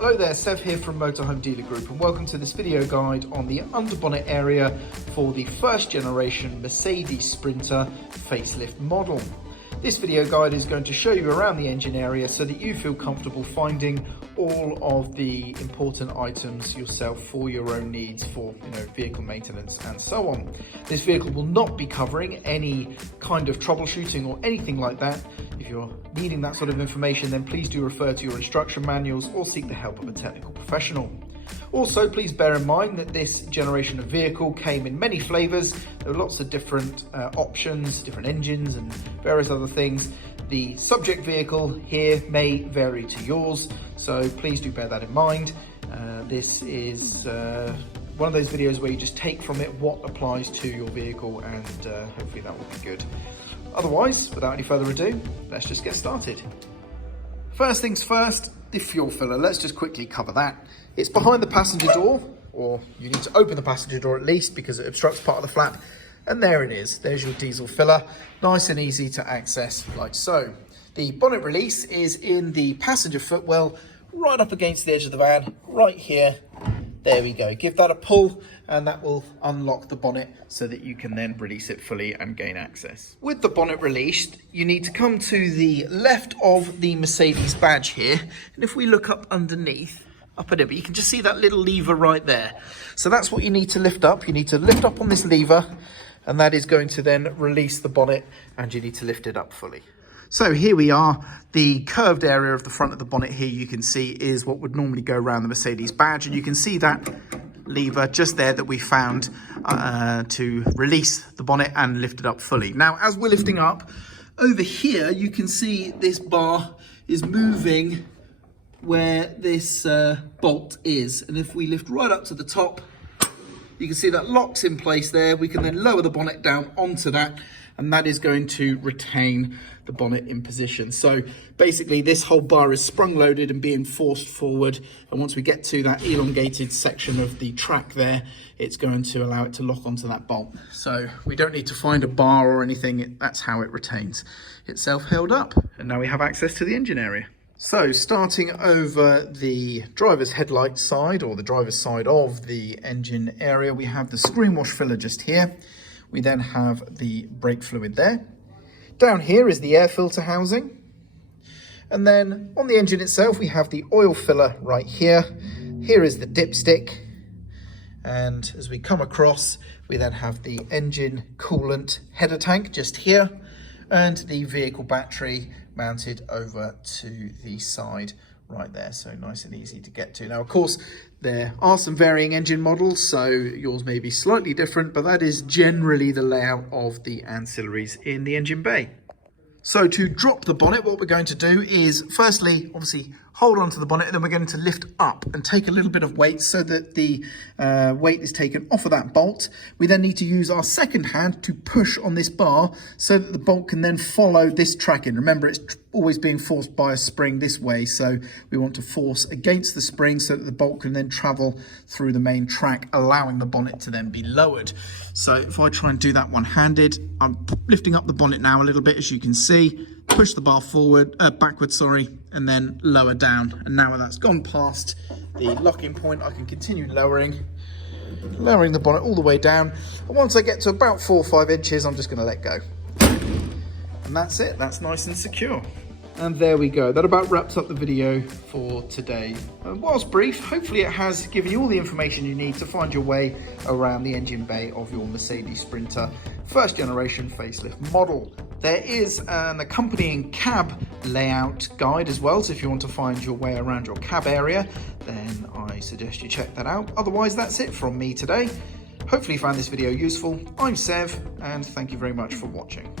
Hello there, Sev here from Motorhome Dealer Group, and welcome to this video guide on the underbonnet area for the first generation Mercedes Sprinter facelift model. This video guide is going to show you around the engine area so that you feel comfortable finding all of the important items yourself for your own needs for vehicle maintenance and so on. This vehicle will not be covering any kind of troubleshooting or anything like that. If you're needing that sort of information, then please do refer to your instruction manuals or seek the help of a technical professional. Also, please bear in mind that this generation of vehicle came in many flavours. There are lots of different options, different engines and various other things. The subject vehicle here may vary to yours, so please do bear that in mind. This is one of those videos where you just take from it what applies to your vehicle, and hopefully that will be good. Otherwise, without any further ado, let's just get started. First things first, the fuel filler. Let's just quickly cover that. It's behind the passenger door, or you need to open the passenger door at least because it obstructs part of the flap. And there it is. There's your diesel filler. Nice and easy to access like so. The bonnet release is in the passenger footwell, right up against the edge of the van, right here. There we go. Give that a pull and that will unlock the bonnet so that you can then release it fully and gain access. With the bonnet released, you need to come to the left of the Mercedes badge here. And if we look up underneath, up at it, but you can just see that little lever right there. So that's what you need to lift up. You need to lift up on this lever, and that is going to then release the bonnet, and you need to lift it up fully. So here we are. The curved area of the front of the bonnet here you can see is what would normally go around the Mercedes badge, and you can see that lever just there that we found to release the bonnet and lift it up fully. Now, as we're lifting up, over here you can see this bar is moving where this bolt is, and if we lift right up to the top, you can see that locks in place there. We can then lower the bonnet down onto that, and that is going to retain the bonnet in position. So basically this whole bar is sprung loaded and being forced forward, and once we get to that elongated section of the track there, it's going to allow it to lock onto that bolt. So we don't need to find a bar or anything. That's how it retains itself held up, and now we have access to the engine area. So starting over the driver's headlight side, or the driver's side of the engine area, we have the screen wash filler just here. We then have the brake fluid there. Down here is the air filter housing. And then on the engine itself, we have the oil filler right here. Here is the dipstick. And as we come across, we then have the engine coolant header tank just here, and the vehicle battery mounted over to the side right there, so nice and easy to get to. Now, of course, there are some varying engine models, so yours may be slightly different, but that is generally the layout of the ancillaries in the engine bay. So to drop the bonnet, what we're going to do is firstly, obviously, hold on to the bonnet, and then we're going to lift up and take a little bit of weight so that the weight is taken off of that bolt. We then need to use our second hand to push on this bar so that the bolt can then follow this track in. Remember, it's always being forced by a spring this way, so we want to force against the spring so that the bolt can then travel through the main track, allowing the bonnet to then be lowered. So if I try and do that one-handed, I'm lifting up the bonnet now a little bit, as you can see. Push the bar forward, backwards, and then lower down. And now when that's gone past the locking point, I can continue lowering the bonnet all the way down. And once I get to about 4 or 5 inches, I'm just going to let go. And that's it. That's nice and secure. And there we go. That about wraps up the video for today. Whilst brief, hopefully it has given you all the information you need to find your way around the engine bay of your Mercedes Sprinter first generation facelift model. There is an accompanying cab layout guide as well, so if you want to find your way around your cab area, then I suggest you check that out. Otherwise, that's it from me today. Hopefully you found this video useful. I'm Sev, and thank you very much for watching.